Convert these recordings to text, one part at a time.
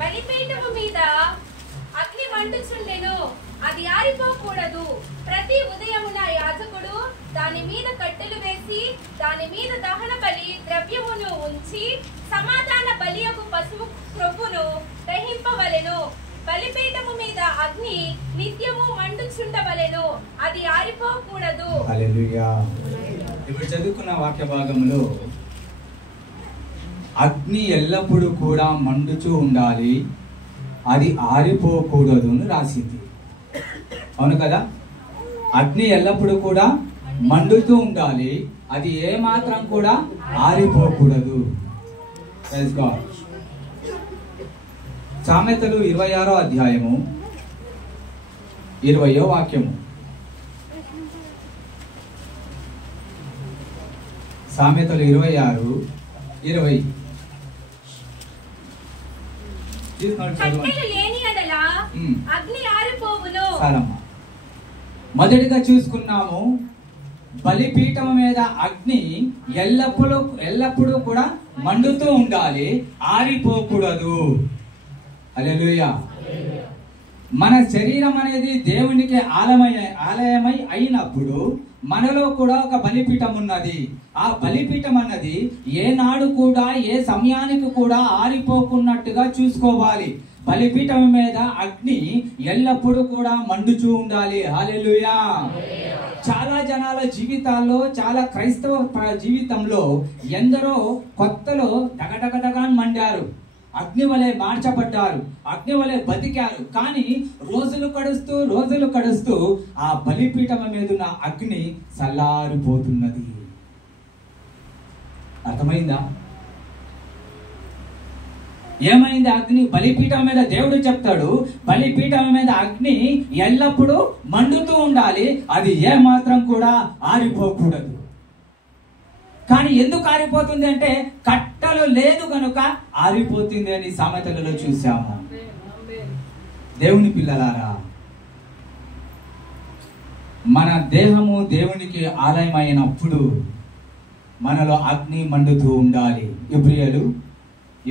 బలిపీఠము మీద అగ్ని మండుచుండెను, అది ఆరిపోకూడదు. ప్రతి ఉదయమున యాజకుడు దాని మీద కట్టెలు వేసి దాని మీద దహన బలి ద్రవ్యమును ఉంచి సమాధాన బలియకు పశువు క్రొవ్వును దహింపవలెను. బలిపీఠము మీద అగ్ని నిత్యము మండుచుండవలెను, అది ఆరిపోకూడదు. హల్లెలూయా. ఇప్పుడు చదువుకున్న వాక్య భాగంలో అగ్ని ఎల్లప్పుడూ కూడా మండుచూ ఉండాలి, అది ఆరిపోకూడదు అని రాసింది. అవును కదా? అగ్ని ఎల్లప్పుడూ కూడా మండుతూ ఉండాలి, అది ఏ మాత్రం కూడా ఆరిపోకూడదు. సామెతలు 26వ అధ్యాయము 20వ వాక్యము. సామెతలు 26:20. మొదటిగా చూసుకున్నాము, బలిపీఠం మీద అగ్ని ఎల్లప్పుడూ కూడా మండుతూ ఉండాలి, ఆరిపోకూడదు. హల్లెలూయా. మన శరీరం అనేది దేవునికి ఆలయమై అయినప్పుడు మనలో కూడా ఒక బలిపీఠం ఉన్నది. ఆ బలిపీఠం అన్నది ఏనాడు కూడా ఏ సమయానికి కూడా ఆరిపోకున్నట్టుగా చూసుకోవాలి. బలిపీఠం మీద అగ్ని ఎల్లప్పుడూ కూడా మండుచూ ఉండాలి. హల్లెలూయా. చాలా జనాల జీవితాల్లో, చాలా క్రైస్తవ జీవితంలో ఎందరో కొత్తలో దగదగదగాన్ మండారు, అగ్ని వలె మార్చబడ్డారు, అగ్ని వలె బతికారు. కానీ రోజులు కడుస్తూ ఆ బలిపీఠం మీద ఉన్న అగ్ని చల్లారిపోతున్నది. అర్థమైందా? ఏమైంది? అగ్ని బలిపీఠం మీద దేవుడు చెప్తాడు, బలిపీఠం మీద అగ్ని ఎల్లప్పుడూ మండుతూ ఉండాలి, అది ఏ మాత్రం కూడా ఆరిపోకూడదు. కానీ ఎందుకు ఆరిపోతుంది అంటే కట్టలు లేదు కనుక ఆరిపోతుంది అని సామెతలలో చూసాము. దేవుని పిల్లలారా, మన దేహము దేవునికి ఆలయం అయినప్పుడు మనలో అగ్ని మండుతూ ఉండాలి.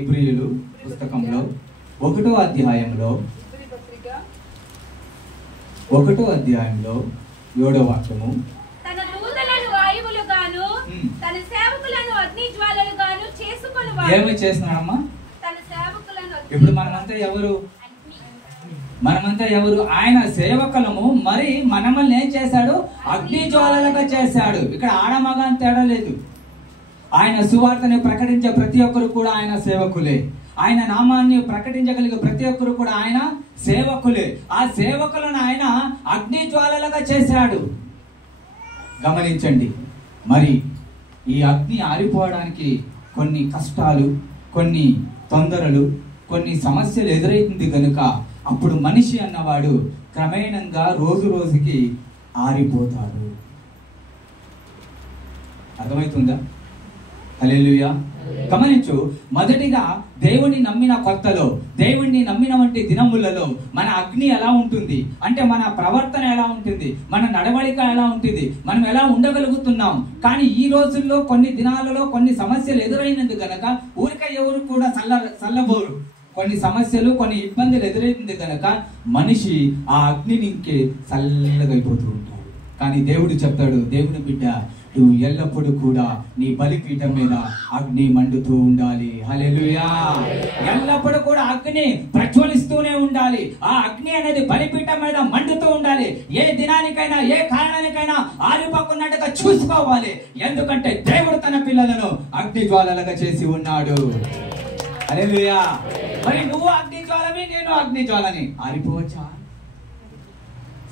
ఇబ్రియులు పుస్తకంలో 1వ అధ్యాయంలో 7వ వాక్యము. ఏమి చేస్తున్నాడమ్మా? ఇప్పుడు మనమంతా ఎవరు? ఆయన సేవకులము. మరి మనల్ని ఏం చేశాడు? అగ్ని జ్వాలలుగా చేశాడు. ఇక్కడ ఆడమగ అని తేడా లేదు. ఆయన సువార్తని ప్రకటించే ప్రతి ఒక్కరు కూడా ఆయన సేవకులే. ఆయన నామాన్ని ప్రకటించగలిగే ప్రతి ఒక్కరు కూడా ఆయన సేవకులే. ఆ సేవకులను ఆయన అగ్ని జ్వాలలుగా చేశాడు. గమనించండి. మరి ఈ అగ్ని ఆరిపోవడానికి కొన్ని కష్టాలు, కొన్ని తొందరలు, కొన్ని సమస్యలు ఎదురైంది కనుక అప్పుడు మనిషి అన్నవాడు క్రమేణంగా రోజుకి ఆరిపోతాడు. అర్థమవుతుందా? హల్లెలూయా. గమనించు, మొదటిగా దేవుణ్ణి నమ్మిన కొత్తలో, దేవుణ్ణి నమ్మిన వంటి దినములలో మన అగ్ని ఎలా ఉంటుంది అంటే మన ప్రవర్తన ఎలా ఉంటుంది, మన నడవడిక ఎలా ఉంటుంది, మనం ఎలా ఉండగలుగుతున్నాం. కానీ ఈ రోజుల్లో కొన్ని దినాలలో కొన్ని సమస్యలు ఎదురైనందుకు గనక ఊరిక ఎవరు కూడా చల్లబోరు. కొన్ని సమస్యలు, కొన్ని ఇబ్బందులు ఎదురైంది కనుక మనిషి ఆ అగ్నిని ఇంకే చల్లగా అయిపోతూ ఉంటాడు. కానీ దేవుడు చెప్తాడు, దేవుని బిడ్డ, నువ్వు ఎల్లప్పుడూ కూడా నీ బలిపీఠం మీద అగ్ని మండుతూ ఉండాలి. హల్లెలూయా. ఎల్లప్పుడూ కూడా అగ్ని ప్రజ్వలిస్తూనే ఉండాలి. ఆ అగ్ని అనేది బలిపీఠం మీద మండుతూ ఉండాలి. ఏ దినానికైనా, ఏ కారణానికైనా ఆరిపోకున్నట్టుగా చూసుకోవాలి. ఎందుకంటే దేవుడు తన పిల్లలను అగ్ని జ్వాలలుగా చేసి ఉన్నాడు. హల్లెలూయా. మరి నువ్వు అగ్ని జ్వాలని, నేను అగ్ని జ్వాలని, ఆరిపోవచ్చా?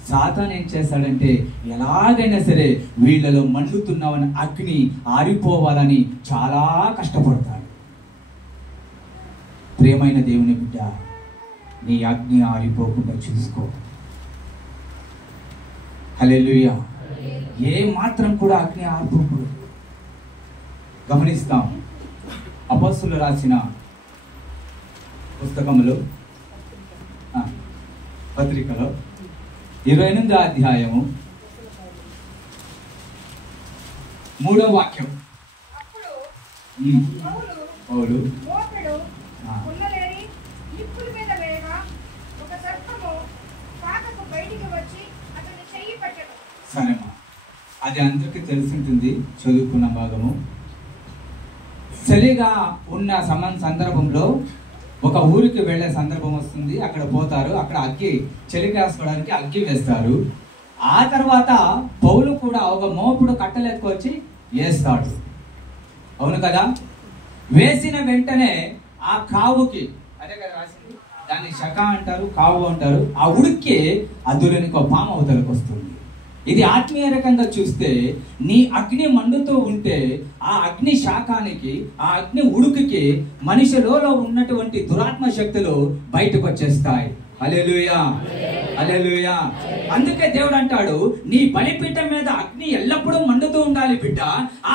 సాతాను ఏం చేశాడంటే ఎలాగైనా సరే వీళ్ళలో మండుతున్నవని అగ్ని ఆరిపోవాలని చాలా కష్టపడతాడు. ప్రియమైన దేవుని బిడ్డ, నీ అగ్ని ఆరిపోకుండా చూసుకో. హల్లెలూయా. ఏ మాత్రం కూడా అగ్ని ఆరిపోకూడదు. గమనిస్తాం, అపోస్తలులు రాసిన పుస్తకంలో పత్రికలో 28వ అధ్యాయము 3వ వాక్యం. పౌలు నిప్పుల మీద వేయగా ఒక సర్పము పాకకు బయటికి వచ్చి అతని చెయ్యి పట్టెను. సరేమ్మా, అది అందరికీ తెలిసింటుంది, చదువుకున్న భాగము. చలిగా ఉన్న సందర్భంలో ఒక ఊరికి వెళ్ళే సందర్భం వస్తుంది. అక్కడ పోతారు, అక్కడ అగ్గి చలి కాసుకోవడానికి అగ్గి వేస్తారు. ఆ తర్వాత పౌలు కూడా ఒక మోపుడు కట్టెలెత్తుకొచ్చి వేస్తాడు. అవును కదా? వేసిన వెంటనే ఆ కావుకి, అదే కదా రాసింది, దాన్ని శక అంటారు, కావు అంటారు, ఆ ఉడికి అందులోనికి ఒక పాము అవతలకు వస్తుంది. ఇది ఆత్మీయ రకంగా చూస్తే నీ అగ్ని మండుతూ ఉంటే ఆ అగ్ని శాఖానికి, ఆ అగ్ని ఉడుకుకి మనిషిలో ఉన్నటువంటి దురాత్మ శక్తులు బయటకు వచ్చేస్తాయి. హల్లెలూయా, హల్లెలూయా. అందుకే దేవుడు అంటాడు, నీ బలిపీఠం మీద అగ్ని ఎల్లప్పుడూ మండుతూ ఉండాలి బిడ్డ. ఆ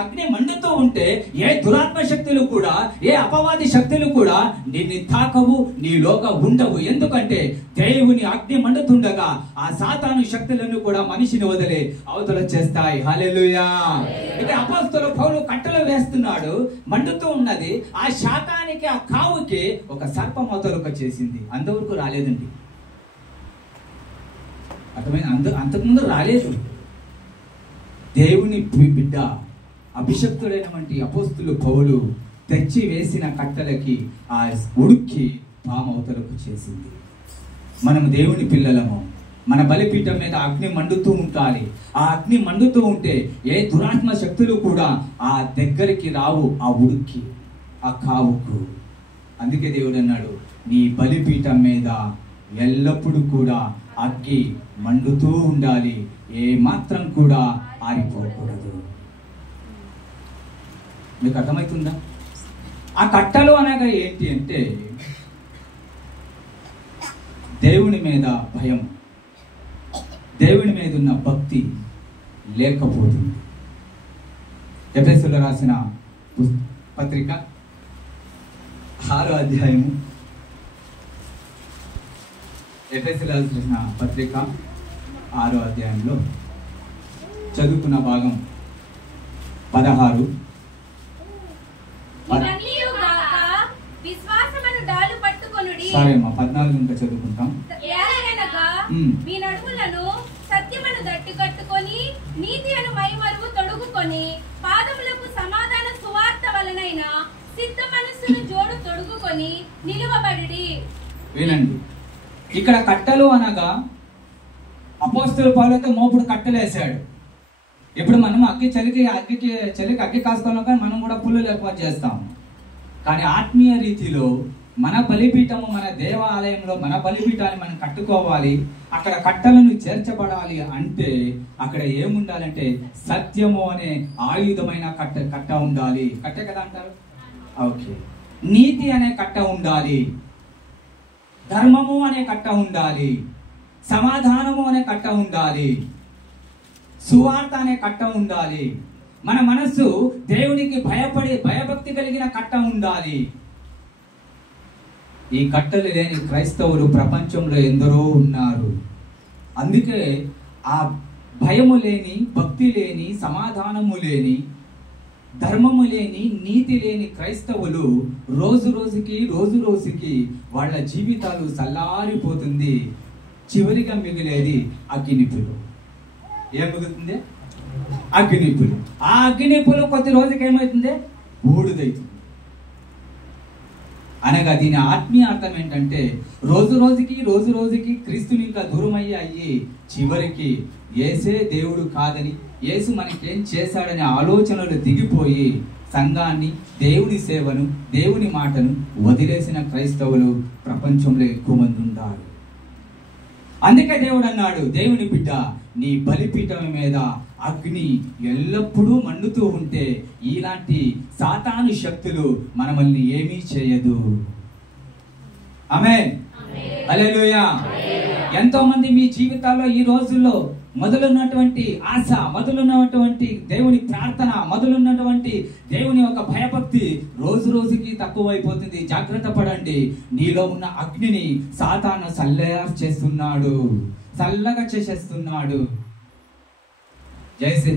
అగ్ని మండుతూ ఉంటే ఏ దురాత్మ శక్తులు కూడా, ఏ అపవాది శక్తులు కూడా నిన్ను తాకవు, నీలోగా ఉండవు. ఎందుకంటే దేవుని అగ్ని మండుతుండగా ఆ సాతాను శక్తులను కూడా మనిషిని వదిలే అవతల చేస్తాయి. హల్లెలూయా. ఇక అపోస్తలుడు పౌలు కట్టెలు వేస్తున్నాడు, మండుతూ ఉన్నది. ఆ శాతానికి, ఆ కావుకి ఒక సర్పం అవతలకు వచ్చేసింది. అంతవరకు రాలేదండి, అర్థమైంది? అంతకుముందు రాలేదు. దేవుని బిడ్డ అభిషక్తుడైనటువంటి అపోస్తలుడు పౌలు తెచ్చి వేసిన కట్టెలకి ఆ ఉడికి పాము అవతలకు చేసింది. మనం దేవుని పిల్లలము. మన బలిపీఠం మీద అగ్ని మండుతూ ఉండాలి. ఆ అగ్ని మండుతూ ఉంటే ఏ దురాత్మ శక్తులు కూడా ఆ దగ్గరికి రావు, ఆ ఉడికి, ఆ కావుకు. అందుకే దేవుడు అన్నాడు, నీ బలిపీఠం మీద ఎల్లప్పుడూ కూడా అగ్గి మండుతూ ఉండాలి, ఏ మాత్రం కూడా ఆరిపోకూడదు. మీకు అర్థమవుతుందా? ఆ కట్టలు అనగా ఏంటి అంటే దేవుని మీద భయం, దేవుని మీద ఉన్న భక్తి లేకపోతుంది. ఎఫెసీయులకు రాసిన పత్రిక 6వ అధ్యాయము, ఎఫెసీయులకు రాసిన పత్రిక 6వ అధ్యాయంలో చదువుకున్న భాగం 16. సరే అమ్మా, 14 ఇంకా చదువుకుంటాం. మీ నడుములను సత్యమును దట్టు కట్టుకొని నీతి అను మైమరువు తొడుగుకొని పాదములకు సమాధాన సువార్త వలనైన సిద్ధ మనస్సును జోడు తొడుగుకొని నిలువబడి. వినండి, ఇక్కడ కట్టలు అనగా అపోస్తలుడు పౌలు అయితే మోపుడు కట్టలేసాడు. ఇప్పుడు మనం చలికి అగ్గి కాసుకోవాలి, కానీ మనం కూడా పుల్లు ఏర్పాటు చేస్తాం. కానీ ఆత్మీయ రీతిలో మన బలిపీఠము, మన దేవాలయంలో మన బలిపీఠాన్ని మనం కట్టుకోవాలి. అక్కడ కట్టలను చేర్చబడాలి అంటే అక్కడ ఏముండాలంటే సత్యము అనే ఆయుధమైన కట్ట ఉండాలి. కట్టే కదా అంటారు, ఓకే. నీతి అనే కట్ట ఉండాలి, ధర్మము అనే కట్ట ఉండాలి, సమాధానము అనే కట్ట ఉండాలి, సువార్త అనే కట్ట ఉండాలి. మన మనస్సు దేవునికి భయభక్తి కలిగిన కట్ట ఉండాలి. ఈ కట్టలు లేని క్రైస్తవులు ప్రపంచంలో ఎందరో ఉన్నారు. అందుకే ఆ భయము లేని, భక్తి లేని, సమాధానము లేని, ధర్మము లేని, నీతి లేని క్రైస్తవులు రోజు రోజుకి వాళ్ళ జీవితాలు చల్లారిపోతుంది. చివరిగా మిగిలేది అగ్గినిప్పులు. ఏం మిగులుతుంది? అగ్గినిప్పులు. ఆ అగ్గినిప్పులు కొద్ది రోజుకి ఏమవుతుంది? బూడిదవుతుంది. అనగా దీని ఆత్మీయ అర్థం ఏంటంటే రోజు రోజుకి క్రీస్తుని ఇంకా దూరం అయ్యి చివరికి యేసే దేవుడు కాదని, యేసు మనకేం చేశాడనే ఆలోచనలు దిగిపోయి సంఘాన్ని, దేవుని సేవను, దేవుని మాటను వదిలేసిన క్రైస్తవులు ప్రపంచంలో ఎక్కువ మంది ఉన్నారు. అందుకే దేవుడు అన్నాడు, దేవుని బిడ్డ నీ బలిపీఠం మీద అగ్ని ఎల్లప్పుడూ మండుతూ ఉంటే ఇలాంటి సాతాను శక్తులు మనల్ని ఏమీ చేయదు. ఆమేన్, హల్లెలూయా. ఎంతో మంది మీ జీవితాల్లో ఈ రోజుల్లో మొదలున్నటువంటి ఆశ, మొదలున్నటువంటి దేవుని ప్రార్థన, మొదలున్నటువంటి దేవుని ఒక భయభక్తి రోజుకి తక్కువైపోతుంది. జాగ్రత్త పడండి. నీలో ఉన్న అగ్నిని సాతాను చల్లగా చేసేస్తున్నాడు.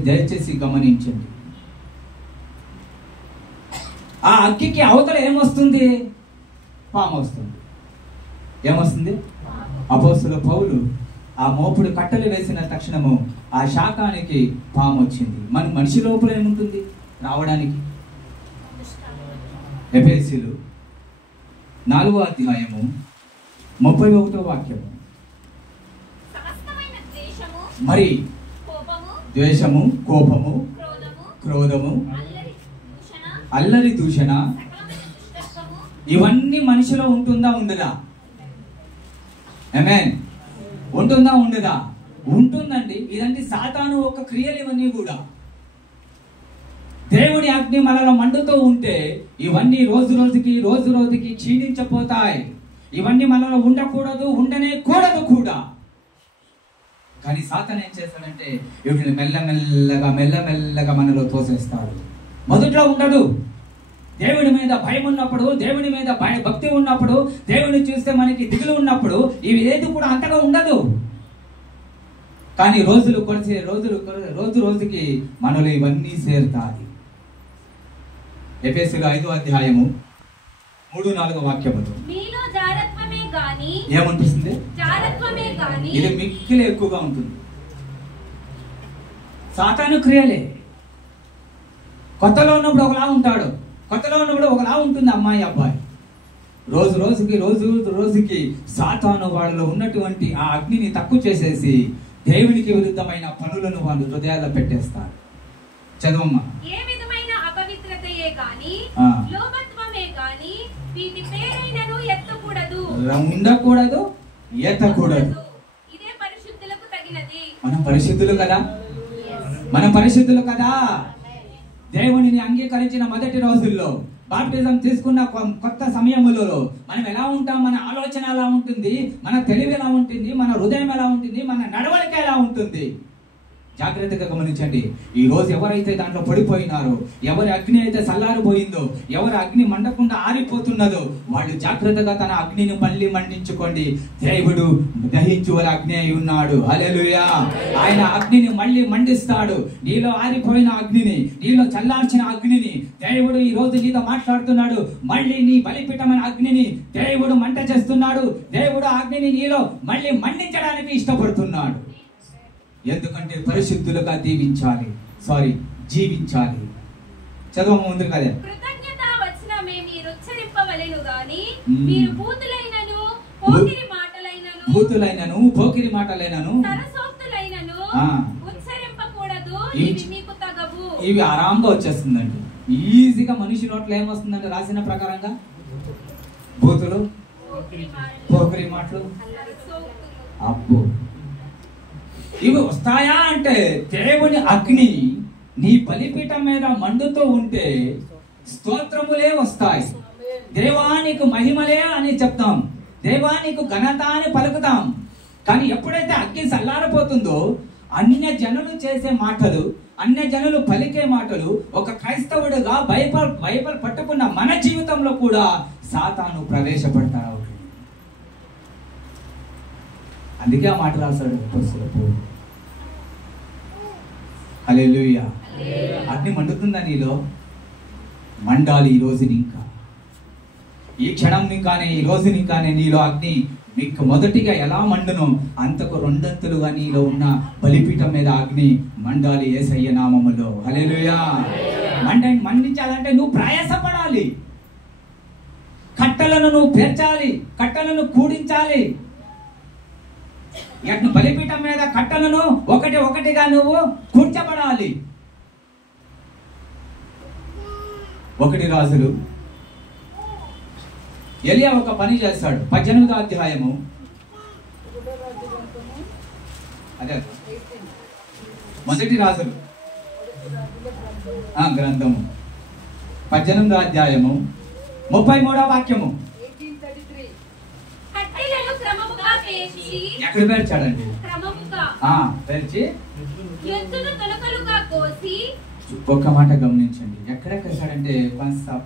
దయచేసి గమనించండి. ఆ అగ్గికి అవతల ఏమొస్తుంది? పాము వస్తుంది. ఏమొస్తుంది? అపోస్తలుడైన పౌలు ఆ మోపుడు కట్టెలు వేసిన తక్షణము ఆ శాకానికి పాము వచ్చింది. మనిషి లోపల ఏముంటుంది రావడానికి? ఎఫెసీయులు 4వ అధ్యాయము 31వ వాక్యము. మరి ద్వేషము, కోపము, క్రోధము, అల్లరి దూషణ ఇవన్నీ మనిషిలో ఉంటుందా ఉండదా? ఆమేన్. ఉంటుందా ఉండదా? ఉంటుందండి. ఇదండి సాతాను ఒక క్రియలు ఇవన్నీ కూడా. దేవుని అగ్ని మనలో మండుతూ ఉంటే ఇవన్నీ రోజు రోజుకి క్షీణించపోతాయి. ఇవన్నీ మనలో ఉండకూడదు, ఉండనే కూడదు కూడా. కానీ సాతాను ఏం చేస్తాడంటే వీటిని మెల్లమెల్లగా మనలో తోసేస్తాడు. మొదట్లో ఉండదు. దేవుడి మీద భయం ఉన్నప్పుడు, దేవుడి మీద భక్తి ఉన్నప్పుడు, దేవుడిని చూస్తే మనకి దిగులు ఉన్నప్పుడు ఇవి ఏది కూడా అంతగా ఉండదు. కానీ రోజుకి మనలో ఇవన్నీ చేరుతాయి. ఎఫెసీయులు 5వ అధ్యాయము 3-4 వాక్యములు. మీలో జారత్వమే గాని ఏమనిపిస్తుంది? జారత్వమే గాని ఇది మిక్కిలి ఎక్కువగా ఉంటుంది. సాతాను క్రియలే. కొత్తలో ఉన్నప్పుడు ఒకలా ఉంటాడు, కొత్తలో ఉన్నప్పుడు ఒకలా ఉంటుంది అమ్మాయి అబ్బాయి. రోజుకి సాతాను వాళ్ళలో ఉన్నటువంటి ఆ అగ్నిని తక్కువ చేసేసి దేవునికి విరుద్ధమైన పనులను వాళ్ళు హృదయాల్లో పెట్టేస్తారు. చదవమ్మా. ఏ విధమైన అపవిత్రతయే గాని లోభత్వమే గాని వీటి పేరైనను ఎత్తకూడదు, ఉండకూడదు, ఎత్తకూడదు. ఇదే పరిశుద్ధులకు తగినది. మనం పరిశుద్ధులు కదా. దేవునిని అంగీకరించిన మొదటి రోజుల్లో, బాప్టిజం తీసుకున్న కొత్త సమయములలో మనం ఎలా ఉంటాం? మన ఆలోచన ఎలా ఉంటుంది? మన తెలివి ఎలా ఉంటుంది? మన హృదయం ఎలా ఉంటుంది? మన నడవడిక ఎలా ఉంటుంది? జాగ్రత్తగా గమనించండి. ఈ రోజు ఎవరైతే దాంట్లో పడిపోయినారో, ఎవరి అగ్ని అయితే చల్లారిపోయిందో, ఎవరి అగ్ని మండకుండా ఆరిపోతున్నదో వాళ్ళు జాగ్రత్తగా తన అగ్నిని మళ్ళీ మండించుకోండి. దేవుడు దహించు వారి అగ్ని అయి ఉన్నాడు. హల్లెలూయా. ఆయన అగ్నిని మళ్ళీ మండిస్తాడు. నీలో ఆరిపోయిన అగ్నిని, నీలో చల్లార్చిన అగ్నిని దేవుడు ఈ రోజు నీతో మాట్లాడుతున్నాడు. మళ్ళీ నీ బలిపీఠమైన అగ్నిని దేవుడు మంట చేస్తున్నాడు. దేవుడు అగ్నిని నీలో మళ్ళీ మండించడానికి ఇష్టపడుతున్నాడు. ఎందుకంటే పరిశుద్ధులుగా జీవించాలి. చదువు ముందు కదా. కృతజ్ఞత వచనమే మీరు ఉచ్చరింపవలెను గాని మీరు బూతులైనను పోకిరి మాటలైనను సరసోక్తులైనను ఉచ్చరింపకూడదు. ఇవి మీకు తగవు. ఇవి ఆరాంగా వచ్చేస్తుందండి. ఈజీగా మనిషి నోట్లో ఏమొస్తుందంటే రాసిన ప్రకారంగా బూతులు, పోకిరి మాటలు, అబ్బో ఇవి వస్తాయా అంటే దేవుని అగ్ని నీ బలిపీఠం మీద మండుతూ ఉంటే స్తోత్రములే వస్తాయి. దేవానికి మహిమలే అని చెప్తాం, దేవానికి ఘనత అని పలుకుతాం. కానీ ఎప్పుడైతే అగ్ని చల్లారిపోతుందో అన్య జనులు చేసే మాటలు, అన్య జనులు పలికే మాటలు ఒక క్రైస్తవుడిగా బైబిల్ పట్టుకున్న మన జీవితంలో కూడా సాతాను ప్రవేశపెడతాడు. అందుకే ఆ మాట రాశాడు అపోస్తలుడు. హల్లెలూయా. అగ్ని మండుతుందా నీలో? మండాలి ఈ రోజుని. ఇంకా ఈ క్షణం ఇంకానే, ఈ రోజుని ఇంకానే నీలో అగ్ని మీకు మొదటిగా ఎలా మండును అంతకు రెండంతులుగా నీలో ఉన్న బలిపీఠం మీద అగ్ని మండాలి యేసయ్య నామములో. హల్లెలూయా. మండించాలంటే నువ్వు ప్రయాసపడాలి. కట్టలను నువ్వు పేర్చాలి, కట్టలను కూడించాలి. బలిపీఠం మీద కట్టలను ఒకటిగా నువ్వు కూర్చబడాలి. 1 రాజులు ఎలియా ఒక పని చేస్తాడు. 18వ అధ్యాయము అదే 1 రాజులు గ్రంథము 18వ అధ్యాయము 33వ వాక్యము. ఎక్కడ పేర్చాడండి? పేర్చి ఒక్క మాట గమనించండి. ఎక్కడ వేసాడంటే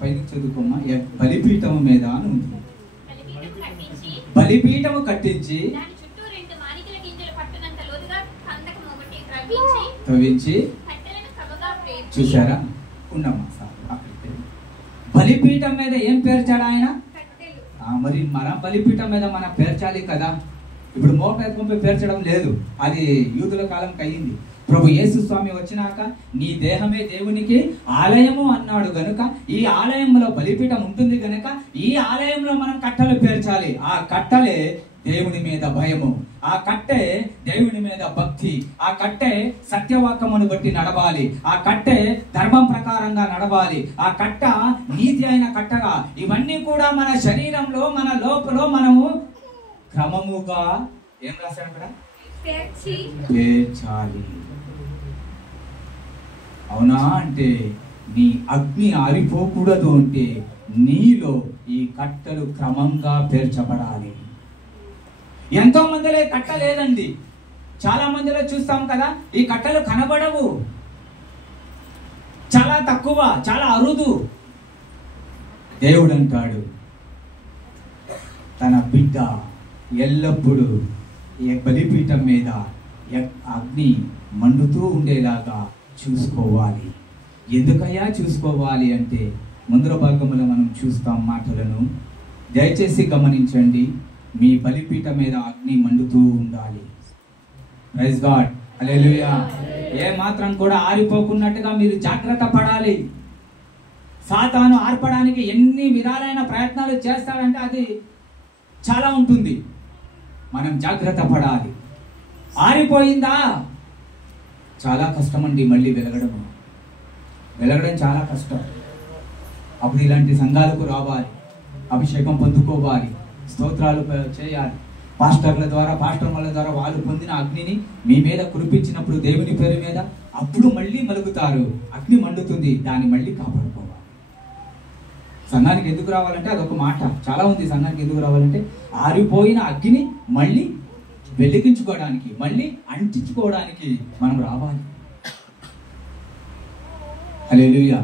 పైకి చదువుకోమ్మా. బలిపీఠము మీద అని ఉంది. బలిపీఠము కట్టించి తవ్వించి చూసారా? ఉండమ్మా సార్. బలిపీఠం మీద ఏం పేర్చాడు ఆయన? మరి మన బలిపీఠం మీద మనం పేర్చాలి కదా. ఇప్పుడు మోపెత్తంపై పేర్చడం లేదు, అది యూదుల కాలంకి అయ్యింది. ప్రభు యేసు స్వామి వచ్చినాక నీ దేహమే దేవునికి ఆలయము అన్నాడు గనుక ఈ ఆలయంలో బలిపీఠం ఉంటుంది గనుక ఈ ఆలయంలో మనం కట్టలు పేర్చాలి. ఆ కట్టలే దేవుని మీద భయము, ఆ కట్టే దేవుని మీద భక్తి, ఆ కట్టే సత్యవాక్యమును బట్టి నడవాలి, ఆ కట్టే ధర్మం ప్రకారంగా నడవాలి, ఆ కట్ట నీతి అయిన కట్టగా. ఇవన్నీ కూడా మన శరీరంలో మన లోపల మనము క్రమముగా ఏం రాశాడు అక్కడ పేర్చాలి. అవునా? అంటే నీ అగ్ని ఆరిపోకూడదు అంటే నీలో ఈ కట్టలు క్రమంగా పేర్చబడాలి. ఎంతో మందిలో కట్ట లేదండి. చాలా మందిలో చూస్తాం కదా, ఈ కట్టలు కనబడవు, చాలా తక్కువ, చాలా అరుదు. దేవుడు అంటాడు తన బిడ్డ ఎల్లప్పుడూ బలిపీఠం మీద అగ్ని మండుతూ ఉండేలాగా చూసుకోవాలి. ఎందుకయ్యా చూసుకోవాలి అంటే ముందర భాగంలో మనం చూస్తాం మాటలను. దయచేసి గమనించండి. మీ బలిపీఠం మీద అగ్ని మండుతూ ఉండాలి. ప్రైజ్ గాడ్, హల్లెలూయా. ఏ మాత్రం కూడా ఆరిపోకున్నట్టుగా మీరు జాగ్రత్త పడాలి. సాతాను ఆర్పడానికి ఎన్ని విధాలైన ప్రయత్నాలు చేస్తాడంటే అది చాలా ఉంటుంది. మనం జాగ్రత్త పడాలి. ఆరిపోయిందా చాలా కష్టం అండి. మళ్ళీ వెలగడం చాలా కష్టం. అప్పుడు ఇలాంటి సంఘాలకు రావాలి, అభిషేకం పొందుకోవాలి, స్తోత్రాలు చేయాలి. పాస్టర్ల ద్వారా వాళ్ళు పొందిన అగ్నిని మీ మీద కురిపించినప్పుడు దేవుని పేరు మీద అప్పుడు మళ్ళీ మలుగుతారు. అగ్ని మండుతుంది, దాన్ని మళ్ళీ కాపాడుకోవాలి. సంఘానికి ఎందుకు రావాలంటే అదొక మాట చాలా ఉంది. సంఘానికి ఎందుకు రావాలంటే ఆరిపోయిన అగ్నిని మళ్ళీ వెలిగించుకోవడానికి, మళ్ళీ అంటించుకోవడానికి మనం రావాలి. హల్లెలూయా.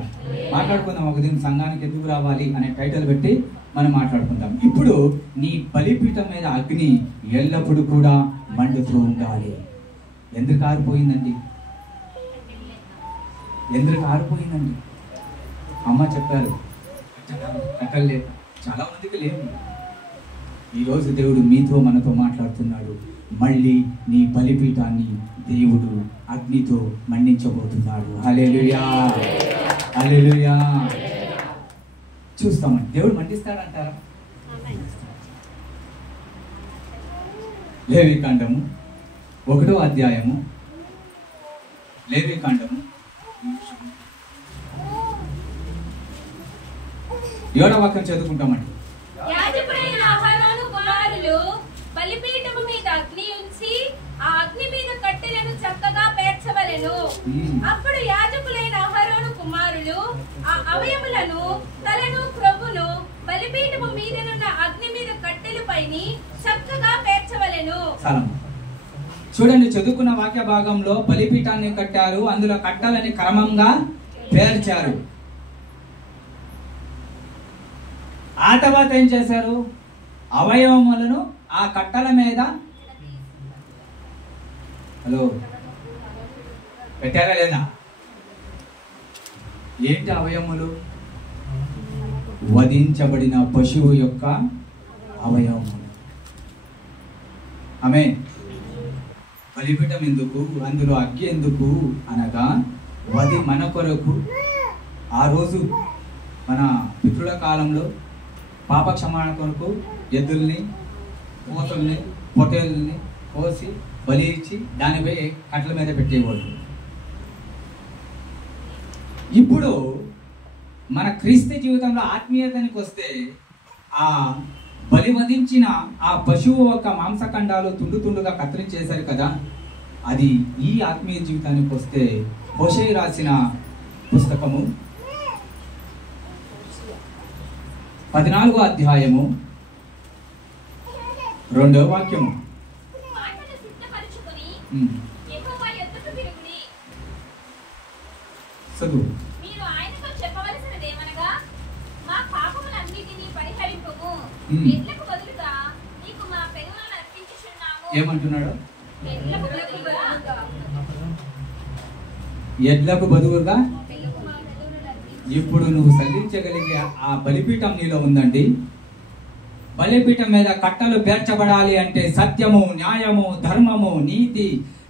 మాట్లాడుకుందాం ఒక దీని సంఘానికి ఎందుకు రావాలి అనే టైటిల్ పెట్టి మనం మాట్లాడుకుందాం. ఇప్పుడు నీ బలిపీఠం మీద అగ్ని ఎల్లప్పుడూ కూడా మండుతూ ఉండాలి. ఎందుకు ఆరిపోయిందండి? అమ్మ చెప్పారు కట్టలు లేక, చాలా మందికి లేవు. ఈరోజు దేవుడు మనతో మాట్లాడుతున్నాడు. మళ్ళీ నీ బలిపీఠాన్ని దేవుడు అగ్నితో మండించబోతున్నాడు. హల్లెలూయా, హల్లెలూయా. చూస్తామండి, దేవుడు మండిస్తాడంటారా? లేవికాండము 1వ అధ్యాయము, లేవికాండము 7వ వాక్యం చదువుకుంటామండి. యాజకుడైన అహరోను కుమారులు బలిపీఠము మీద అగ్ని ఉంచి ఆ అగ్ని మీద కట్టెలను చక్కగా పేర్చవలెను. అప్పుడు యాజకులైన అహరోను కుమారులు ఆ అవయములను, తలను, క్రొవ్వును బలిపీఠము మీదనున్న అగ్ని మీద కట్టెల పైని చక్కగా పేర్చవలెను. చూడండి, చదువుకున్న వాక్య భాగంలో బలిపీఠాన్ని కట్టారు, అందులో కట్టలని క్రమంగా పేర్చారు. ఆ తర్వాత ఏం చేశారు? అవయవములను ఆ కట్టల మీద పెట్టారా లేదా? ఏంటి అవయవములు? వధించబడిన పశువు యొక్క అవయవములు. ఆమేన్. బలిపీఠం ఎందుకు, అందులో అగ్గి ఎందుకు అనగా మన కొరకు ఆ రోజు మన పితృల కాలంలో పాప క్షమాపణ కొరకు ఎద్దుల్ని, పోతుల్ని, పొట్టేళ్ళని కోసి బలి ఇచ్చి దానిపై కట్టల మీద పెట్టేవాళ్ళు. ఇప్పుడు మన క్రీస్తు జీవితంలో ఆత్మీయతనికి వస్తే ఆ బలి వధించిన ఆ పశువు యొక్క మాంసఖండాలు తుండు తుండుగా కత్తిరించేశారు కదా, అది ఈ ఆత్మీయ జీవితానికి వస్తే హోషేయ రాసిన పుస్తకము 14వ అధ్యాయము 2వ వాక్యము. చదువు. మీరు ఆయనతో చెప్పవలసినదేమనగా, మా పాపములన్నిటినీ పరిహరింపుము, ఎడ్లకు బదులుగా నీకు మా పెదవులను అర్పించుచున్నాము. ఏమంటున్నాడు? ఎడ్లకు బదులుగా ఎడ్లకు బదులుగా ఇప్పుడు నువ్వు సల్లించగలిగే ఆ బలిపీఠం నీలో ఉందండి. బలిపీఠం మీద కట్టలు పేర్చబడాలి అంటే సత్యము, న్యాయము, ధర్మము, నీతి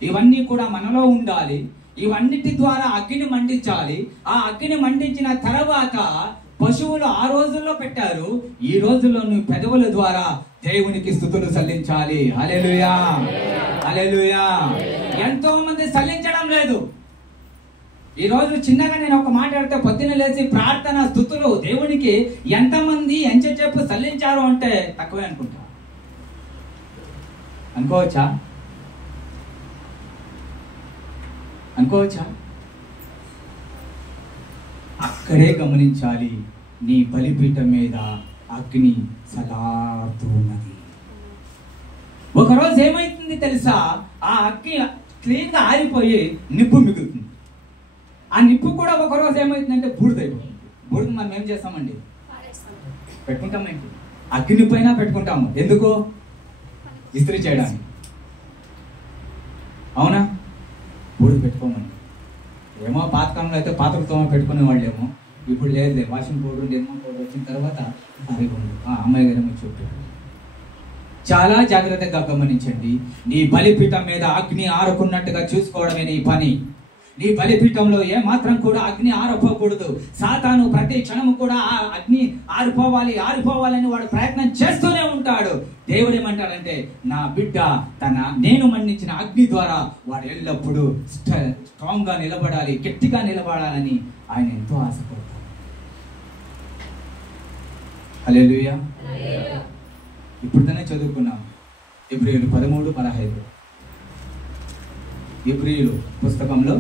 ఇవన్నీ కూడా మనలో ఉండాలి. ఇవన్నిటి ద్వారా అగ్ని మండించాలి. ఆ అగ్ని మండించిన తర్వాత పశువులు ఆ రోజుల్లో పెట్టారు, ఈ రోజుల్లో నువ్వు పెదవుల ద్వారా దేవునికి స్తుతులు చెల్లించాలి. హల్లెలూయా, హల్లెలూయా. ఎంతో మంది చెల్లించడం లేదు. ఈ రోజు చిన్నగా నేను ఒక మాట్లాడితే పొద్దున లేచి ప్రార్థన స్తుతులు దేవునికి ఎంతమంది ఎంతసేపు చెల్లించారు అంటే తక్కువే అనుకుంటా. అనుకోవచ్చా? అక్కడే గమనించాలి, నీ బలిపీఠం మీద అగ్ని సలాడుతూ ఉన్నది. ఒకరోజు ఏమైతుంది తెలుసా? ఆ అగ్ని క్లీన్ గా ఆరిపోయి నిప్పు మిగులుతుంది. ఆ నిప్పు కూడా ఒకరోజు ఏమైతుందంటే బూడిదైపోతుంది. బూడిద మనం ఏం చేస్తామండి? పెట్టుకుంటామేంటి? అగ్ని పైన పెట్టుకుంటాము. ఎందుకు? ఇస్త్రీ చేయడానికి. అవునా? బూడిద పెట్టుకోమండి. ఏమో పాతకాలంలో అయితే పాత్రతో పెట్టుకునే వాళ్ళేమో, ఇప్పుడు లేదు. వాషింగ్ పౌడర్, నిర్మా పౌడర్ వచ్చిన తర్వాత అమ్మాయి గారేమో చెప్పారు. చాలా జాగ్రత్తగా గమనించండి. నీ బలిపీఠం మీద అగ్ని ఆరుకున్నట్టుగా చూసుకోవడమే నీ పని. నీ బలిపీఠంలో ఏ మాత్రం కూడా అగ్ని ఆరిపోకూడదు. సాతాను ప్రతి క్షణము కూడా ఆ అగ్ని ఆరిపోవాలని వాడు ప్రయత్నం చేస్తూనే ఉంటాడు. దేవుడు ఏమంటాడంటే, నా బిడ్డ నేను మండించిన అగ్ని ద్వారా వాడు ఎల్లప్పుడూ స్ట్రాంగ్ గా నిలబడాలి, గట్టిగా నిలబడాలని ఆయన ఎంతో ఆశపడతాడు. హల్లెలూయా. ఇప్పుడు దాన్ని చదువుకున్నాం. హెబ్రీయులు 13:15. హెబ్రీయులు పుస్తకంలో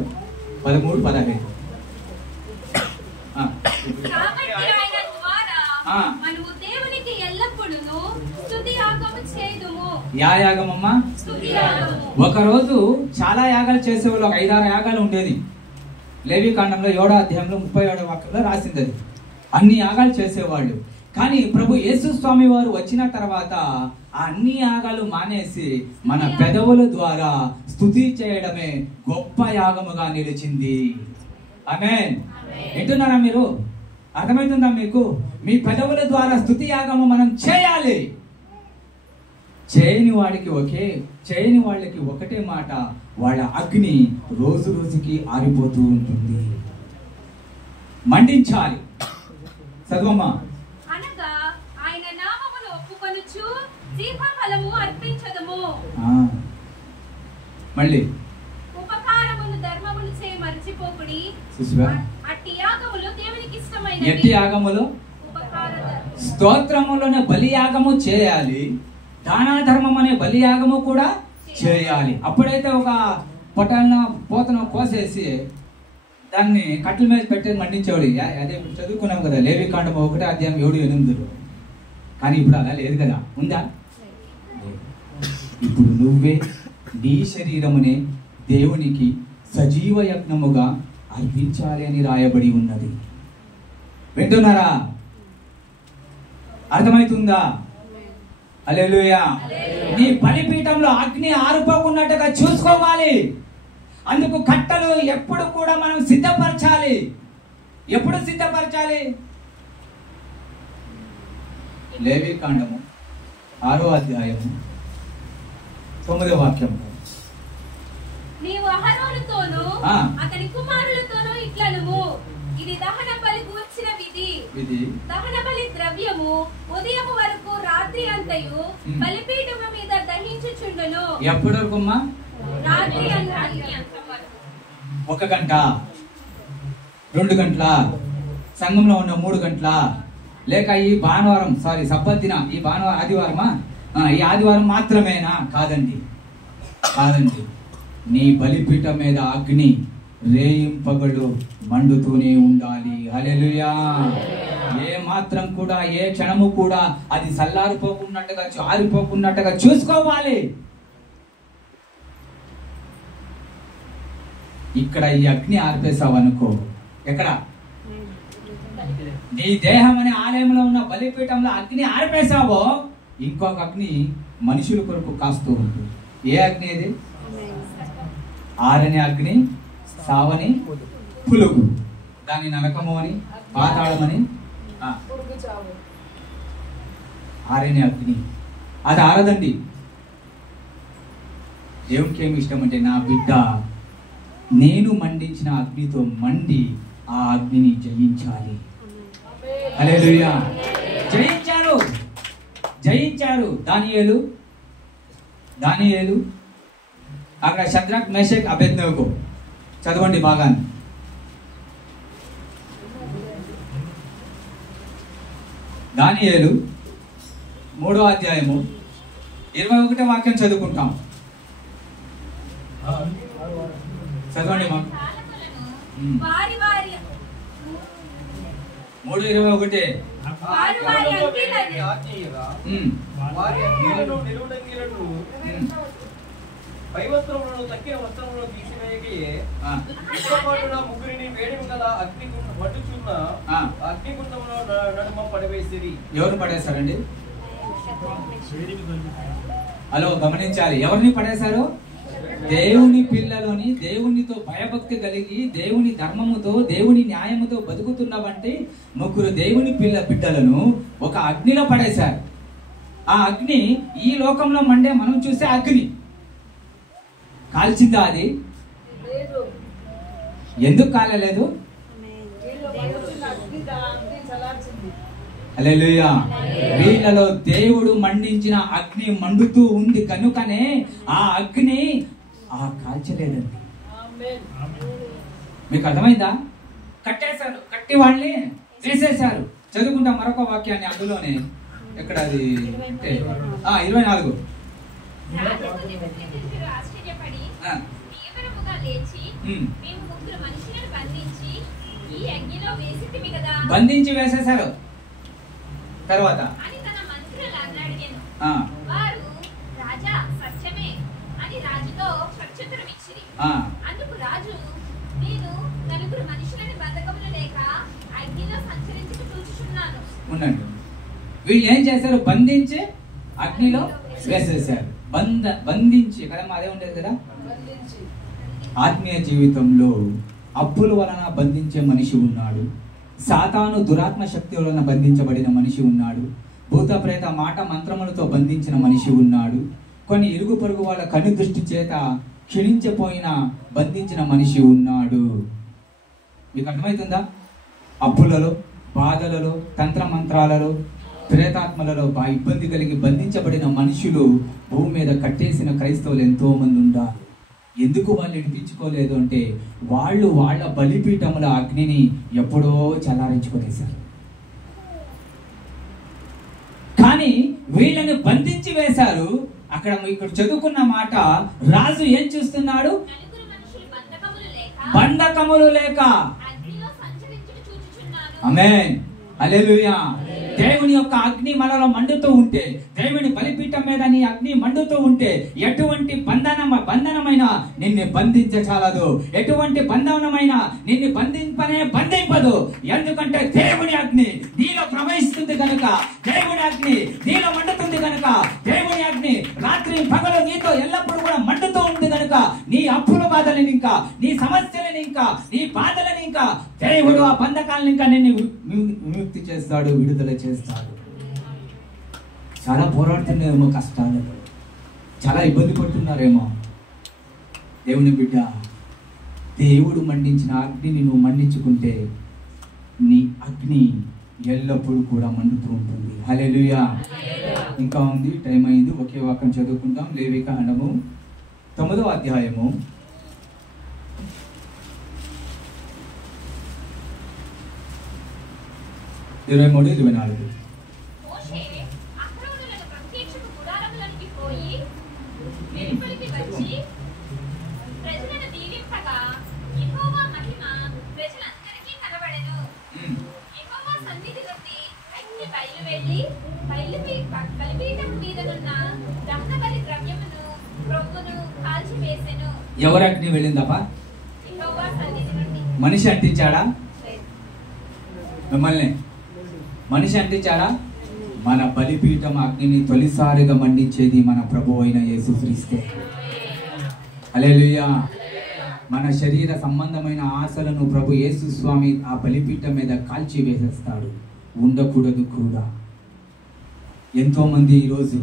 13:15. కాబట్టి ఆయన ద్వారా మనము దేవునికి ఎల్లప్పుడూ స్తుతి యాగము చేయుదుము. యా యాగమమ్మా? స్తుతి యాగము. ఒకరోజు చాలా యాగాలు చేసేవాళ్ళు. 5-6 యాగాలు ఉండేది. లేవి కాండంలో 7వ అధ్యాయంలో 37వ వాక్యంలో రాసింది అది. అన్ని యాగాలు చేసేవాళ్ళు. కానీ ప్రభు యేసు స్వామి వారు వచ్చిన తర్వాత ఆ అన్ని యాగాలు మానేసి మన పెదవుల ద్వారా స్తుతి చేయడమే గొప్ప యాగముగా నిలిచింది. ఆమేన్. వింటున్నారా మీరు? అర్థమవుతుందా మీకు? మీ పెదవుల ద్వారా స్తుతి యాగము మనం చేయాలి. చేయని వాళ్ళకి ఒకటే మాట, వాళ్ళ అగ్ని రోజు రోజుకి ఆరిపోతూ ఉంటుంది. మండించాలి. చదువమ్మా. అనగా ఆయన నామమును ఒప్పుకొనుచు జీవఫలము అర్పించదము. మళ్ళీ ఉపకారమును ధర్మమును చేయ మరచిపోకుడి. అట్టి యాగములు దేవునికి ఇష్టమైనవి. ఎట్టి యాగములు? స్తోత్రములోనే బలియాగము చేయాలి, దాన ధర్మం అనే బలియాగము కూడా చేయాలి. అప్పుడైతే ఒక పోతను కోసేసి దాన్ని కట్టెల మీద పెట్టేది మండించేవాడు. అదే చదువుకున్నాం కదా, లేవి కాండం 1వ అధ్యాయం 7-8. కానీ ఇప్పుడు అలా లేదు కదా, ఉందా? ఇప్పుడు నువ్వే నీ శరీరమునే దేవునికి సజీవ యజ్ఞముగా అర్పించాలి అని రాయబడి ఉన్నది. వింటున్నారా? అర్థమవుతుందా? హల్లెలూయా. నీ బలిపీఠంలో అగ్ని ఆరిపోకున్నట్టుగా చూసుకోవాలి. అందుకు కట్టలు ఎప్పుడు కూడా మనం సిద్ధపరచాలి. ఎప్పుడు సిద్ధపరచాలి? లేవి కాండము 6వ అధ్యాయము 9వ వాక్యము. నీవు అహరోనుతోను అతని కుమారులతోను ఇట్లనుము, ఇది దహన బలి గూర్చిన విధి. దహన బలి ద్రవ్యము ఉదయం వరకు రాత్రి అంతయు బలిపీఠము మీద దహించుచుండును. ఎప్పటి వరకు అమ్మా? రాత్రి అంత. 1 గంట, 2 గంటల, సంఘంలో ఉన్న 3 గంటల, లేక ఈ భానువారం సబ్బత్ దిన, ఈ భానువారం ఆదివారమా, ఈ ఆదివారం మాత్రమేనా? కాదండి. నీ బలిపీఠం మీద అగ్ని రేయింపగలు మండుతూనే ఉండాలి. హల్లెలూయా. ఏ మాత్రం కూడా, ఏ క్షణము కూడా అది చల్లారిపోకున్నట్టుగా, ఆరిపోకున్నట్టుగా చూసుకోవాలి. ఇక్కడ ఈ అగ్ని ఆర్పేసావనుకో, ఎక్కడ? నీ దేహం అనే ఆలయంలో ఉన్న బలిపీఠంలో అగ్ని ఆర్పేసావో, ఇంకొక అగ్ని మనుషుల కొరకు కాస్తూ ఉంటుంది. ఏ అగ్ని ఇది? ఆరని అగ్ని, సావని పులుగు, దాని నరకము అని, పాతాళమని. ఆరని అగ్ని. అది ఆరదండి. దేవునికి ఏమి ఇష్టం అంటే నా బిడ్డ నేను మండించిన అగ్నితో మండి ఆ అగ్నిని జయించాలి. హల్లెలూయా. జయించారు దానియేలు అక్కడ షద్రక్ మేషక్ అబేద్నెగో. చదవండి బాగా. దానియేలు 3వ అధ్యాయము 21వ వాక్యం చదువుకుంటాం. చదవండి మా. 3:21. పై వస్త్రములను తక్కిన వస్త్రములను తీసివేయకయే ముగ్గురిని వేడిమి గల మండుచున్న అగ్నిగుండంలో నడుమ పడవేసిరి. ఎవరు పడేశారండి? హలో, గమనించాలి. ఎవరిని పడేశారు? దేవుని పిల్లలని, దేవునితో భయభక్తి కలిగి దేవుని ధర్మముతో దేవుని న్యాయముతో బతుకుతున్నవంటి ముగ్గురు దేవుని బిడ్డలను ఒక అగ్నిలో పడేశారు. ఆ అగ్ని ఈ లోకంలో మండే మనం చూసే అగ్ని. కాల్చిందా అది? ఎందుకు కాలలేదు? హల్లెలూయా. వీళ్ళలో దేవుడు మండించిన అగ్ని మండుతూ ఉంది కనుకనే ఆ అగ్ని కాల్చలేదండి. మీకు అర్థమైందా? కట్టేశారు, కట్టి వాళ్ళని వేసేశారు. చదువుకుంటాం మరొక వాక్యాన్ని అందులోనే. ఎక్కడ అది? 24. బంధించి వేసేశారు. తర్వాత అందుకు రాజు నేను నలుగురు మనుషులని బంధకములు లేక అగ్నిలో సంచరించుకు చూచుచున్నాను. ఉండండి. వీళ్ళు ఏం చేశారు? బంధించి అగ్నిలో వేసేశారు. బంధించి కదా అదే ఉండేది కదా. ఆత్మీయ జీవితంలో అప్పుల వలన బంధించే మనిషి ఉన్నాడు. సాతాను దురాత్మ శక్తి వలన బంధించబడిన మనిషి ఉన్నాడు. భూత ప్రేత మాట మంత్రములతో బంధించిన మనిషి ఉన్నాడు. కొన్ని ఇరుగు పొరుగు వాళ్ళ కను దృష్టి చేత క్షీణించిపోయిన బంధించిన మనిషి ఉన్నాడు. మీకు అర్థమవుతుందా? అప్పులలో, బాధలలో, తంత్ర మంత్రాలలో, ప్రేతాత్మలలో ఇబ్బంది కలిగి బంధించబడిన మనుషులు భూమి మీద కట్టేసిన క్రైస్తవులు ఎంతో మంది ఉన్నారు. ఎందుకు వాళ్ళు విడిపించుకోలేదు అంటే వాళ్ళు వాళ్ళ బలిపీఠముల అగ్నిని ఎప్పుడో చల్లారించుకునేశారు. కానీ వీళ్ళని బంధించి వేశారు. అక్కడ ఇక్కడ చదువుకున్న మాట, రాజు ఏం చూస్తున్నాడు? బంధకములు లేక. ఆమేన్, హల్లెలూయా. దేవుని యొక్క అగ్ని మనలో మండుతూ ఉంటే, దేవుని బలిపీఠం మీద నీ అగ్ని మండుతూ ఉంటే ఎటువంటి బంధనమైన నిన్ను బంధించచాలదు. ఎటువంటి బంధనమైన నిన్ను బంధింపదు. ఎందుకంటే దేవుని అగ్ని నీలో ప్రవహిస్తుంది కనుక, దేవుని అగ్ని నీలో మండుతుంది కనుక, దేవుని అగ్ని రాత్రి పగలు నీతో ఎల్లప్పుడూ కూడా మండుతూ ఉంది కనుక నీ అప్పుల బాధలని ఇంకా, నీ సమస్యలని ఇంకా, నీ బాధలని ఇంకా దేవుడు ఆ బంధకాలను ఇంకా నిన్ను విముక్తి చేస్తాడు, విడుదల చేస్తాడు. చాలా పోరాడుతున్నారేమో, కష్టాలు, చాలా ఇబ్బంది పడుతున్నారేమో. దేవుని బిడ్డ, దేవుడు మండించిన అగ్నిని నువ్వు మండించుకుంటే నీ అగ్ని ఎల్లప్పుడూ కూడా మండుతూ ఉంటుంది. హల్లెలూయా. ఇంకా ఉంది, టైం అయింది. ఒకే వాక్యం చదువుకుంటాం. లేవికాండము 9వ అధ్యాయము 23-24. ఎవరు అగ్ని వెళ్ళిందప్ప? మనిషి అంటించాడా? మిమ్మల్ని మనిషి అంటించాడా? మన బలిపీఠం అగ్నిని తొలిసారిగా మండించేది మన ప్రభు అయిన యేసుక్రీస్తే. హల్లెలూయా. మన శరీర సంబంధమైన ఆశలను ప్రభు యేసు స్వామి ఆ బలిపీఠం మీద కాల్చి వేసేస్తాడు. ఉండకూడదు కూడా. ఎంతో మంది ఈరోజు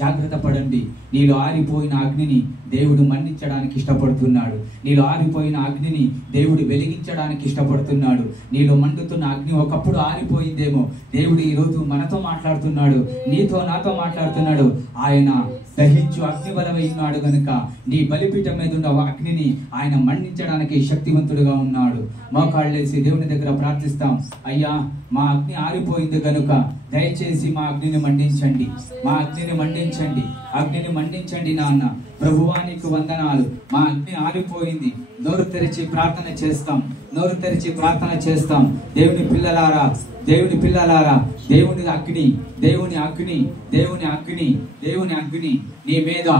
జాగ్రత్త పడండి. నీలో ఆరిపోయిన అగ్నిని దేవుడు మండించడానికి ఇష్టపడుతున్నాడు. నీలో ఆరిపోయిన అగ్నిని దేవుడు వెలిగించడానికి ఇష్టపడుతున్నాడు. నీలో మండుతున్న అగ్ని ఒకప్పుడు ఆరిపోయిందేమో, దేవుడు ఈరోజు మనతో మాట్లాడుతున్నాడు, నీతో నాతో మాట్లాడుతున్నాడు. ఆయన దహించు అగ్ని బలమై ఉన్నాడు కనుక నీ బలిపీఠం మీద ఉన్న అగ్నిని ఆయన మండించడానికి శక్తివంతుడుగా ఉన్నాడు. మోకాళ్ళేసి దేవుని దగ్గర ప్రార్థిస్తాం. అయ్యా, మా అగ్ని ఆరిపోయింది కనుక దయచేసి మా అగ్నిని మండించండి, మా అగ్నిని మండించండి, అగ్నిని మండించండి నాన్న. ప్రభువానికి వందనాలు. మా అగ్ని ఆరిపోయింది. నోరు తెరిచి ప్రార్థన చేస్తాం, నోరు తెరిచి ప్రార్థన చేస్తాం. దేవుని పిల్లలారా, దేవుని పిల్లలారా, దేవుని అగ్ని, దేవుని అగ్ని, దేవుని అగ్ని, దేవుని అగ్ని నీ మీద,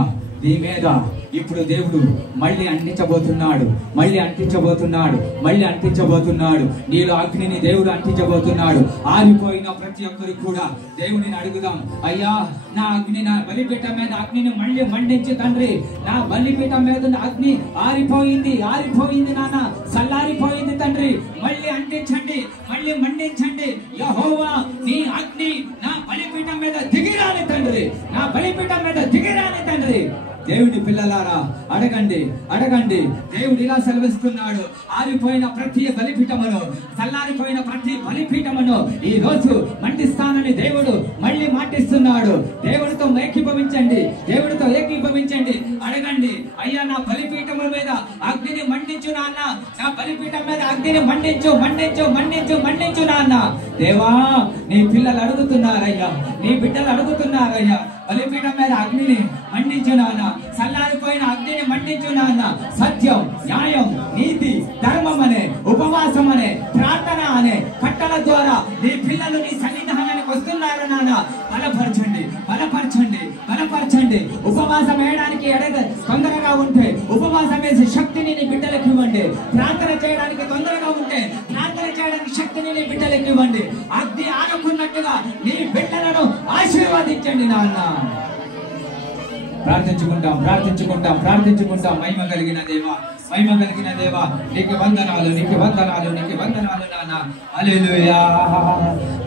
నీ మీద ఇప్పుడు దేవుడు మళ్ళీ అంటించబోతున్నాడు, మళ్ళీ అంటించబోతున్నాడు, మళ్ళీ అంటించబోతున్నాడు. నీలో అగ్నిని దేవుడు అంటించబోతున్నాడు. ఆరిపోయిన ప్రతి ఒక్కరు కూడా దేవునిని అడుగుదాం. అయ్యా, నా అగ్ని, నా బలిపీఠం మీద అగ్నిని మళ్ళీ మండించి తండ్రి. నా బలిపీఠం మీద ఉన్న అగ్ని ఆరిపోయింది, ఆరిపోయింది నాన్న, చల్లారిపోయింది తండ్రి. మళ్ళీ అంటించండి, మళ్ళీ మండించండి. యెహోవా, నీ అగ్ని నా బలిపీఠం మీద దిగిరాని తండ్రి, నా బలిపీఠం మీద దిగిరాని తండ్రి. దేవుని పిల్లలారా, అడగండి, అడగండి. దేవుడు ఇలా సెలవిస్తున్నాడు. ఆరిపోయిన ప్రతి బలిపీఠమును, చల్లారిపోయిన ప్రతి బలిపీఠమును ఈ రోజు మండిస్తానని దేవుడు మళ్ళీ మాటిస్తున్నాడు. దేవుడితో ఏకీభవించండి, దేవుడితో ఏకీభవించండి. అడగండి, అయ్యా, నా బలిపీఠముల మీద అగ్నిని మండించు నాన్న, నా బలిపీఠం మీద అగ్నిని మండించు, మండించు, మండించు, మండించు నాన్న. దేవా, నీ పిల్లలు అడుగుతున్నారయ్యా, నీ బిడ్డలు అడుగుతున్నారయ్యా, బలిపీఠం మీద అగ్నిని మండించు నాన్న, చల్లారిపోయిన అగ్నిని మండించు నాన్న. సత్యం, న్యాయం, నీతి, ధర్మం అనే, ఉపవాసం అనే, ప్రార్థన అనే కట్టల ద్వారా నీ పిల్లలు నీ సన్నిధానానికి వస్తున్నారు నాన్న. బలపరచండి, బలపరచండి, బలపరచండి. ఉపవాసం వేయడానికి తొందరగా ఉంటే ఉపవాసం వేసే శక్తిని నీ బిడ్డలకు ఇవ్వండి. ప్రార్థన చేయడానికి తొందరగా ఉంటే ప్రార్థన చేయడానికి శక్తిని నీ బిడ్డలకు ఇవ్వండి. అగ్ని ఆనుకున్నట్టుగా నీ బిడ్డలను ఆశీర్వదించండి నాన్న. ప్రార్థించుకుంటాం, ప్రార్థించుకుంటాం, ప్రార్థించుకుంటాం. మహిమ కలిగిన దేవా, మహిమ కలిగిన దేవా, నీకు వందనాలు, నీకు వందనాలు, నీకు వందనాలు నాన్న. హల్లెలూయా.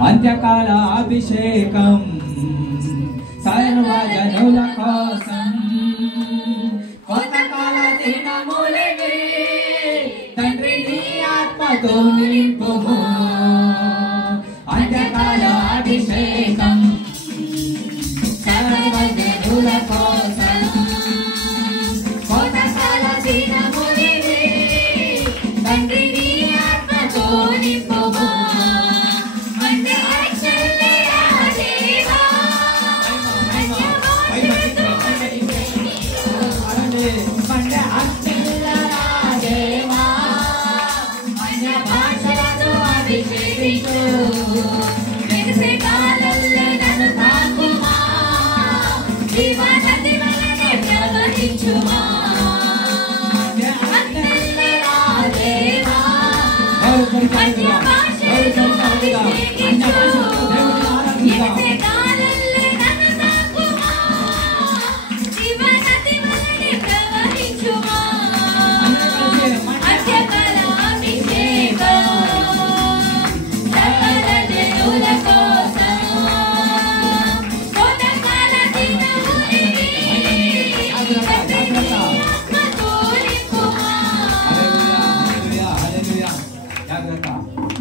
అంత్యకాల అభిషేకం సర్వజనుల కోసం, కోతకాల దినములవే తండ్రి నీ ఆత్మతో నింపుము. అంత్యకాల అభిషేకం సర్వజనుల కోసం, కోతకాల దినములవే తండ్రి నీ ఆత్మతో నింపుము.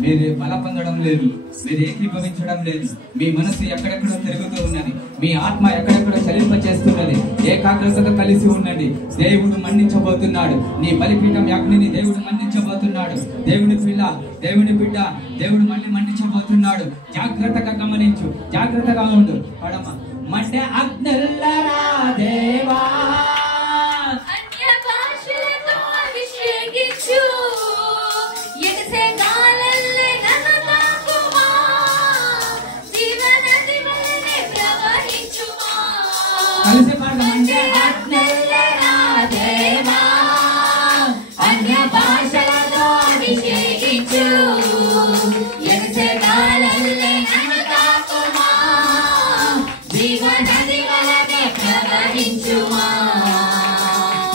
మీరు బల పొందడం లేదు, మీరు ఏకీభవించడం లేదు. మీ మనసు ఎక్కడెక్కడో తిరుగుతూ ఉన్నది, మీ ఆత్మ ఎక్కడెక్కడో చలింప చేస్తున్నది. ఏకాగ్రతతో కలిసి ఉండండి. దేవుడు మండించబోతున్నాడు. నీ బలిపీఠం అగ్నిని దేవుడు మండించబోతున్నాడు. దేవుని పిల్ల, దేవుని బిడ్డ, దేవుడు మళ్ళీ మండించబోతున్నాడు. జాగ్రత్తగా గమనించు, జాగ్రత్తగా ఉండు. పడమ మండే అగ్నిల్లరా దేవా, కలిసి పాడమంటే అగ్నిల్లరా దేవా, అన్య భాషలతో అభిషేకించు. ఎగసెగాలల్లే నన్ను తాకుమా, జీవనది వలనే ప్రవహించుమా.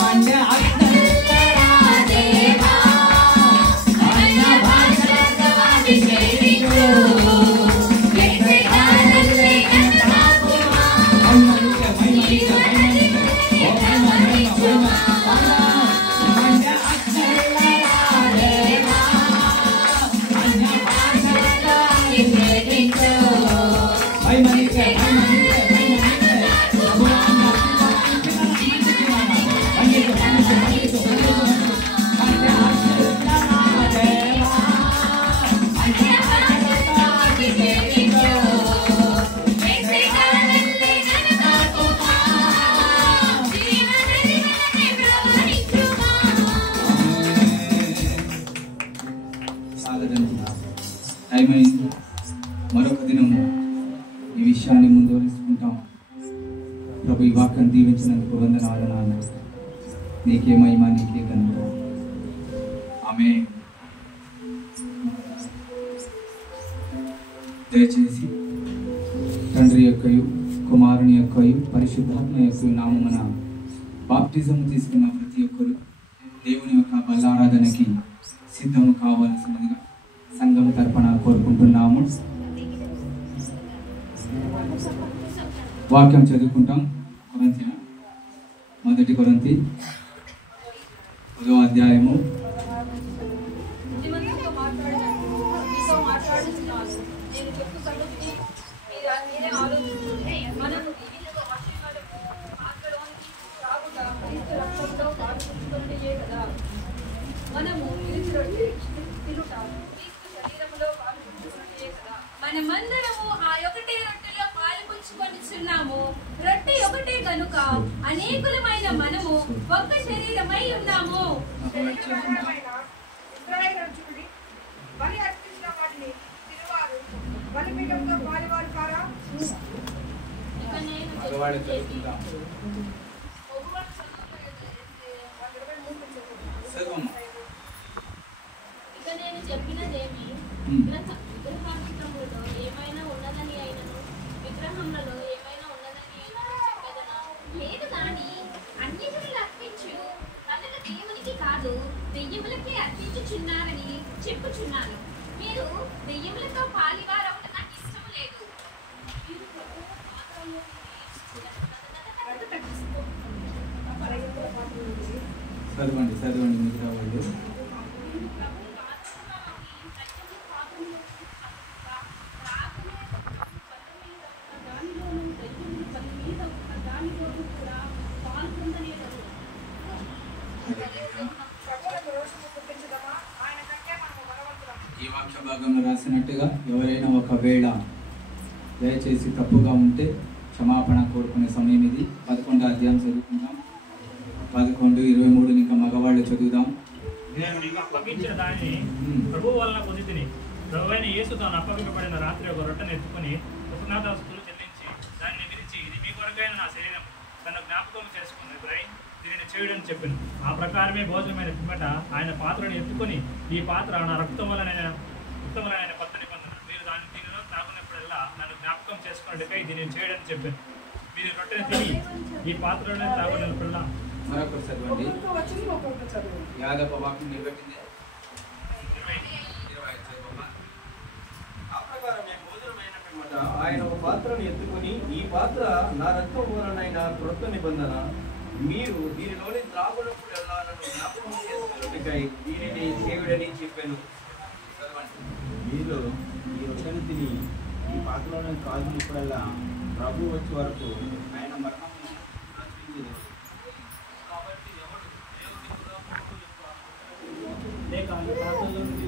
అంటే అగ్నిల్లరా దేవా, అన్య భాషలతో అభిషేకించు. ఎగసెగాలల్లే నన్ను తాకుమా, ప్రభు ఈ వాక్యం దీవించినందుకు వందనాలు నాన్న. నీకే మహిమ, నీకే ఘనత. ఆమేన్. దయచేసి తండ్రి యొక్కయు కుమారుని యొక్కయు పరిశుద్ధాత్మ యొక్క నామమున బాప్టిజం తీసుకున్న ప్రతి ఒక్కరు దేవుని యొక్క బల్లారాధనకి సిద్ధము కావాల్సిందిగా సంఘం తరపున కోరుకుంటున్నాము. వాక్యం చదువుకుంటాం. మొదటి కొరింథీ 10వ అధ్యాయము. మనమందరము ఆ ఒకటే రొట్టెలో పాలుపంచుకొనిచున్నాము. రొట్టె ఒకటే కనుక అనేకులమైన మనము ఒక్క శరీరమై ఉన్నాము. ఇశ్రాయేలు బలి అర్పించిన వాటిని తిరువారు బలిపీఠంతో పాలువారు కారా? ఇక నేను చెప్పినదేమి విగ్రహార్పితములలో ఏమైనా ఉన్నదని అయినను విగ్రహములలో ఏమైనా ఉన్నదని అయినను చెప్పేదనా? లేదు గాని అన్యజనులు అర్పించు తనకు దేవునికి కాదు దెయ్యములకే అర్పించుచున్నారని చెప్పుచున్నాను. మీరు దెయ్యములతో పాలివారవుట నాకు ఇష్టం లేదు. మీరు ప్రభువు పాత్రలో చదవండి మిగతా వాళ్ళు. ఈ వాక్య భాగంలో రాసినట్టుగా ఎవరైనా ఒకవేళ దయచేసి తప్పుగా ఉంటే క్షమాపణ కోరుకునే సమయం ఇది. 11వ అధ్యాయం చదువుకుందాం. 11:23 ఇంకా మగవాళ్ళు చదువుదాం. నేను నీకు అప్పగించిన దానిని ప్రభువు వలన పొందితిని. ప్రభువైన యేసు తాను అప్పగింపబడిన రాత్రి ఒక రొట్టెను ఎత్తుకుని కృతజ్ఞతాస్తుతులు చెల్లించి దానిని విరిచి, ఇది మీ కొరకైన నా శరీరం, తన జ్ఞాపకం చేసుకుని దీనిని చేయుడని చెప్పాను. ఆ ప్రకారమే భోజనమైన పిమ్మట ఆయన పాత్రను ఎత్తుకొని, ఈ పాత్ర నా రక్తం వలన కొత్త నిబంధన, మీరు దీనిలో తాగునప్పుడల్లా నన్ను జ్ఞాపకం చేసుకున్నట్టుకై దీనిని చేయడని చెప్పాను. మీరు రొట్టెను తిని ఈ పాత్రలోనే తాగునప్పుడల్లా. మరొకరు చదవండి. యాదవ వాక్యం నిలబెట్టింది. ఆ ప్రకారం భోజనమైన పిమ్మట ఆయన ఒక పాత్రను ఎత్తుకొని, ఈ పాత్ర నా రక్తం వలనైన క్రొత్త నిబంధన, మీరు దీనిలోని త్రాగునప్పుడల్లా నన్ను జ్ఞాపకం చేసుకున్నట్టుకై దీనిని చేయుడని చెప్పాను. మీలో ఈ రొట్టెను తిని ఈ పాత్రలోనే త్రాగినప్పుడల్లా ప్రభు వచ్చే వరకు ఆయన మరణమును ప్రచురించెదరు. కాబట్టి ఎవడు దేవుని లేక ఆయన పాత్రలో నుండి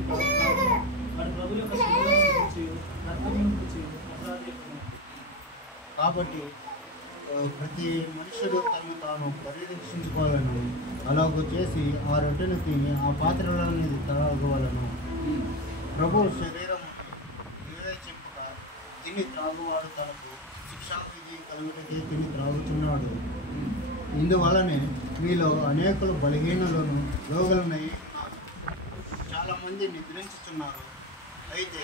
వారి ప్రభుల యొక్క శరీరమును గురించి రక్తమును గురించి అపరాధి. కాబట్టి ప్రతి మనుషుడు తను తాను పరిరక్షించుకోవాలను. అలాగూ చేసి ఆ రొట్టెను తిని ఆ పాత్రలోనే త్రాగవలను. ప్రభు శరీరం వివేచింపక తిని త్రాగువాడు తనకు శిక్షావిధి కలుగుటకే తిని త్రాగుతున్నాడు. ఇందువలనే మీలో అనేకులు బలహీనులను రోగులనై ఉన్నారు. చాలా మంది నిద్రించుతున్నారు. అయితే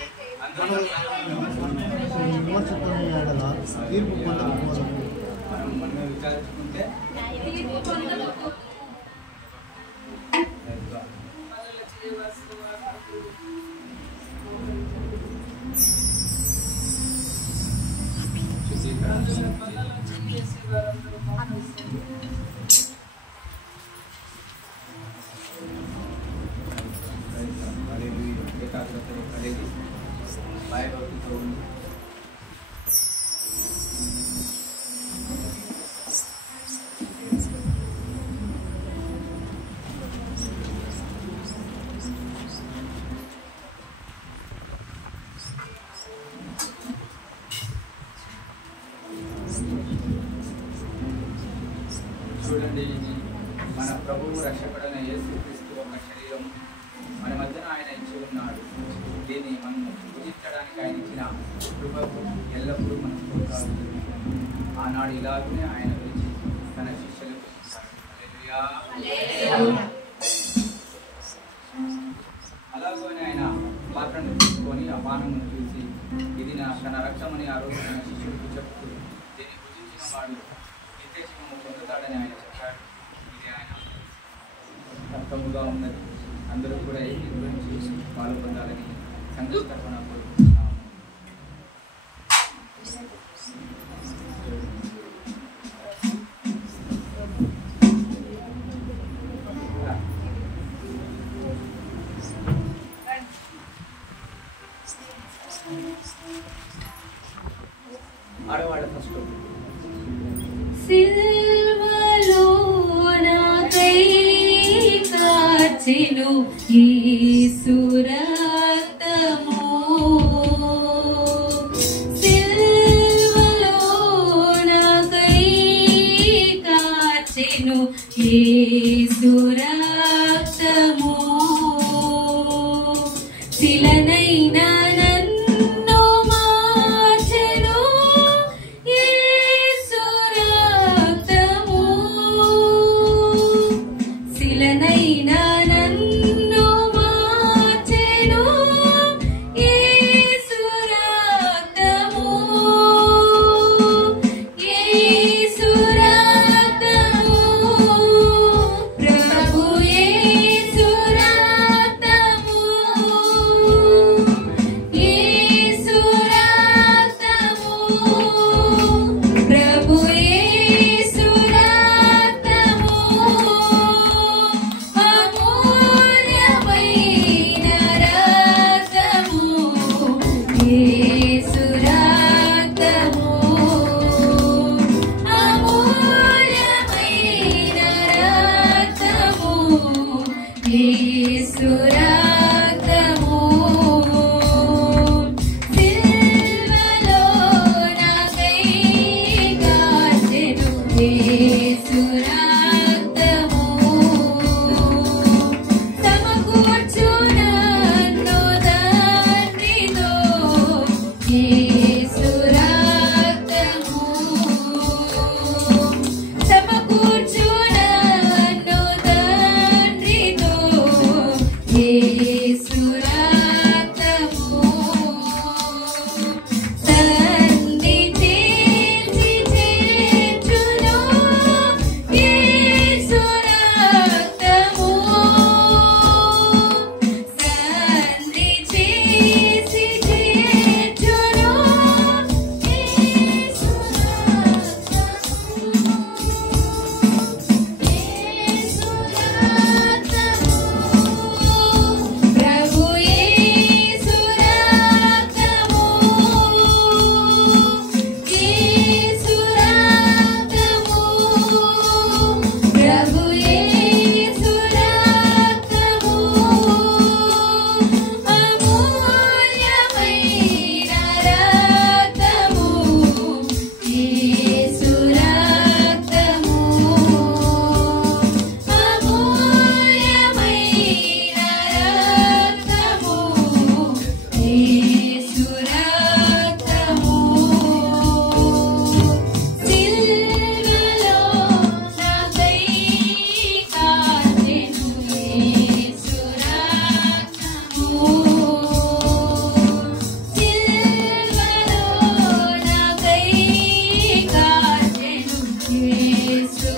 విమర్శిస్తున్న ఎడల తీర్పు పొందకపోవడం. మనం విచారించుకుంటే ఏకాగ్రత కలిగి భయభక్తితో ఉంది. చూడండి, మన ప్రభువు రక్షకుడైన యేసుక్రీస్తు ఒక శరీరం మన మధ్యన ఆయన ఇచ్చి ఉన్నాడు. దీన్ని మనం పూజించడానికి ఆయన ఇచ్చిన కృపకు ఎల్లప్పుడూ మనం స్తోత్రాలు చెల్లిస్తాము. ఆనాడు ఇలాగనే ఆయన తన శిష్యులకు అలాగనే ఆయన పాత్రను తీసుకొని ఆ పానమును చూసి ఇది తన రక్తమని ఆ రోజు తన శిష్యుడికి చెప్తూ దీన్ని భుజించిన వాడు నిత్యజీవము పొందుతాడని ఆయన చెప్పాడు. ఇది ఆయన రక్తముగా ఉన్నది. అందరూ కూడా ఈ గురించి పాలు పొందాలని సంఘం తరఫున కోరుకుంటున్నాము. ఆడవాళ్ళ ఫస్ట్ సిల్వలో నాకై కాచెను యేసు రక్తము, సిల్వలో నాకై కాచెను యేసు రక్తము, శిలనైనా నన్ను మార్చెను యేసు రక్తము, శిలనైనా నన్ను మార్చెను యేసు రక్తము, యేసు రక్తము, ప్రభు యేసు రక్తము, యేసు రక్తము, ప్రభు యేసు రక్తము, అమూల్యమైన రక్తము, యేసు రక్తము, అమూల్యమైన రక్తము, యేసు రక్తము, సిల్వలో నాకై కాచెను యేసు రక్తము, సమకూర్చు నన్ను తండ్రితో యేసు రక్తము, సమకూర్చు నన్ను తండ్రితో యేసు రక్తము, తండ్రి చేర్చి చేర్చును యేసు రక్తము, తండ్రి చేసి చేర్చును యేసు రక్తము, యేసు రక్తము, ప్రభు యేసు రక్తము, యేసు రక్తము, ప్రభు యేసు రక్తము, అమూల్యమైన రక్తము, యేసు రక్తము, అమూల్యమైన రక్తము, యేసు రక్తము, సిల్వలో నాకై కాచెను యేసు రక్తము, సిల్వలో నాకై కాచెను యేసు